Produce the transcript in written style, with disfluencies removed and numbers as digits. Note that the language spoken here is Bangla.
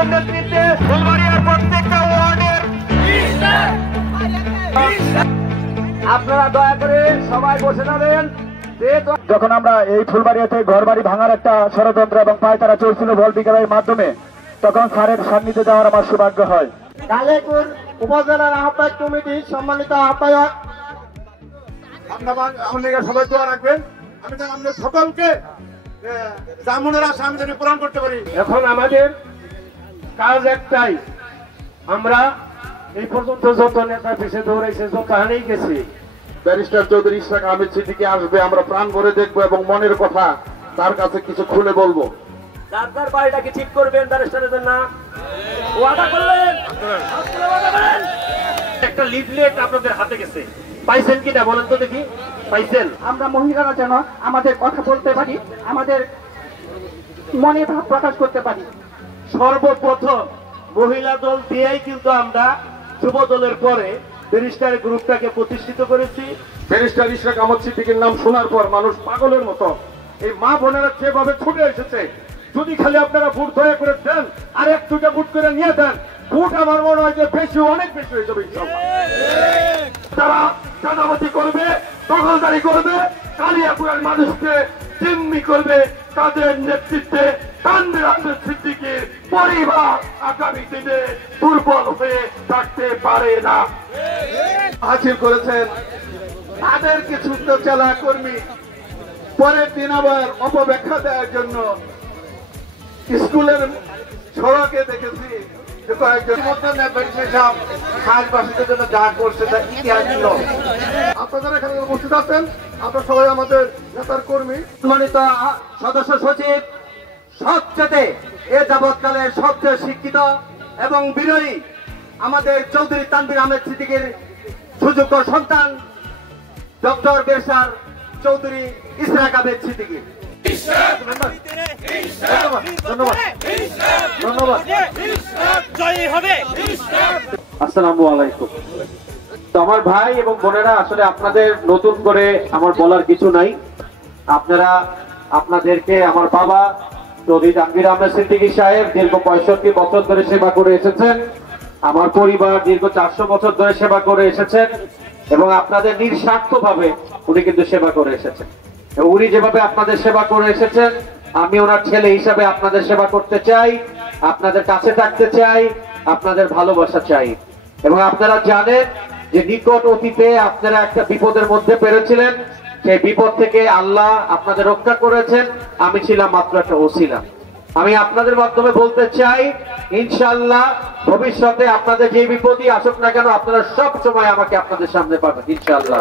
ভাইয়ের নেতৃত্বে ফুলবাড়িয়ার প্রত্যেকটা ওয়ার্ডের আপনারা দয়া করে সবাই বসে যাবেন। যখন আমরা এই ফুলবাড়িয়াতে ঘরবাড়ি ভাঙার একটা ষড়যন্ত্র এবং পায়তারা চলছিল বল বিকেলের মাধ্যমে, তখন স্যারের সান্নিধ্যে যাওয়ার আমার সৌভাগ্য হয়। কালেপুর উপজেলার আহ্বায়ক কমিটির সম্মানিত আহ্বায়ক, আপনারা সবাই দোয়া রাখবেন। আমি আমাদের সকলকে জামুনের আশা আমি যেন পূরণ করতে পারি। এখন আমাদের কাজ একটাই, আমরা এই পর্যন্ত যত নেতা পিছিয়ে দৌড়াইছে, যত হারিয়ে গেছি, ব্যারিস্টার চৌধুরী ইশরাক আহমেদ সিদ্দিকী আসবে, আমরা প্রাণ ভরে দেখবো এবং মনের কথা তার কাছে কিছু খুলে বলবো। যার বাড়িটাকে ঠিক করবেন ব্যারিস্টারের জন্য ওয়াদা করলেন। একটা লিফলেট আপনাদের হাতে গেছে, পাইছেন কিনা বলেন তো দেখি, পাইছেন? আমরা মহিলারা যেন আমাদের কথা বলতে পারি, আমাদের মনে ভাব প্রকাশ করতে পারি। সর্বপ্রথম মহিলা দল দিয়েই কিন্তু আমরা যুব দলের পরে ব্যারিস্টার গ্রুপটাকে প্রতিষ্ঠিত করেছি। ব্যারিস্টার ইশরাক আহমেদ সিদ্দিকীর নাম শোনার পর মানুষ পাগলের মতো, এই মা বোনেরা যেভাবে ছুটে এসেছে, যদি খালি আপনারা ভোট দয়া করে দেন আর এক দুটা ভোট করে নিয়ে দেন, ভোট আমার মনে হয় যে বেশি, অনেক বেশি হয়ে যাবে ইনশাআল্লাহ। তারা চাঁদাবাজি করবে, দখলদারি করবে, কালিয়াপুরের মানুষকে জিম্মি করবে, তাদের নেতৃত্বে তানভীর আহমেদ সিদ্দিকীর পরিবার আগামী দিনে দুর্বল হয়ে থাকতে পারে না। হাসিল করেছেন তাদের কিছু চেলা কর্মী, পরের দিন আবার অপব্যাখ্যা দেওয়ার জন্য স্কুলের সড়কে দেখেছি যে কয়েকজন খাসবাসীদের জন্য যা করছে তা ইতিহাস ছিল। আপনারা এখানে উপস্থিত আছেন, আপনারা সবাই আমাদের নেতার কর্মী। সম্মানিত সদস্য সচিব, সবচেয়ে এ যাবৎকালে সবচেয়ে শিক্ষিত এবং বিনয়ী আমাদের চৌধুরী তানভীর আহমেদ সিদ্দিকীর সুযোগ্য সন্তান ডক্টর ব্যারিস্টার চৌধুরী ইশরাক আহমেদ সিদ্দিকী। আসসালামু আলাইকুম। তো আমার ভাই এবং বোনেরা, আসলে আপনাদের নতুন করে আমার বলার কিছু নাই। আপনারা আপনাদেরকে আমার বাবা চৌধুরী তানভীর আহমেদ সিদ্দিকী সাহেব দীর্ঘ 65 বছর ধরে সেবা করে এসেছেন, আমার পরিবার দীর্ঘ 400 বছর ধরে সেবা করে এসেছেন এবং আপনাদের নিঃস্বার্থভাবে উনি কিন্তু সেবা করে এসেছেন। উনি যেভাবে আপনাদের সেবা করে এসেছেন, আমি ওনার ছেলে হিসাবে আপনাদের সেবা করতে চাই, আপনাদের কাছে থাকতে চাই, আপনাদের ভালোবাসা চাই। এবং আপনারা জানেন যে নিকট অতীতে আপনারা একটা বিপদের মধ্যে পেরেছিলেন, সেই বিপদ থেকে আল্লাহ আপনাদের রক্ষা করেছেন, আমি ছিলাম মাত্র একটা ওসিলা। আমি আপনাদের মাধ্যমে বলতে চাই, ইনশাআল্লাহ ভবিষ্যতে আপনাদের যে বিপদই আসুক না কেন, আপনারা সব সময় আমাকে আপনাদের সামনে পাবেন ইনশাআল্লাহ।